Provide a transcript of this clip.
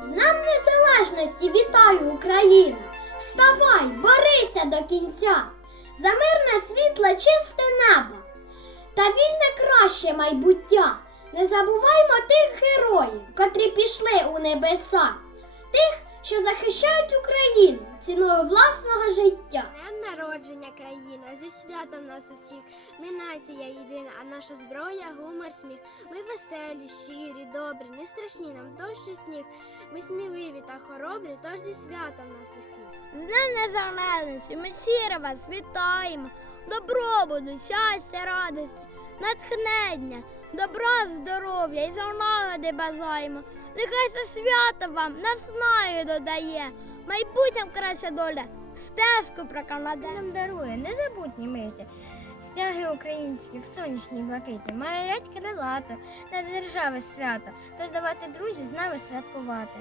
З Днем Незалежності вітаю Україну! Вставай, борися до кінця! За мирне світле чисте небо та вільне краще майбуття. Не забуваймо тих героїв, котрі пішли у небеса, тих, що захищають Україну ціною власного життя. Днем народження країна, зі святом нас усіх. Ми нація єдина, а наша зброя гумор, сміх. Ми веселі, щирі, добрі, не страшні нам дощ і сніг. Ми сміливі та хоробрі, тож зі святом нас усіх. З Днем Незалежності ми щиро вас вітаємо. Добробуту, щастя, радості, натхнення, добра, здоров'я і злагоди бажаємо. Нехай це свято вам насною додає. Майбутнім краща доля стежку прокладе. Нам дарує незабутні миті. Стяги українські в сонячній блакиті мають крилато на держави свято, тож давайте друзі з нами святкувати.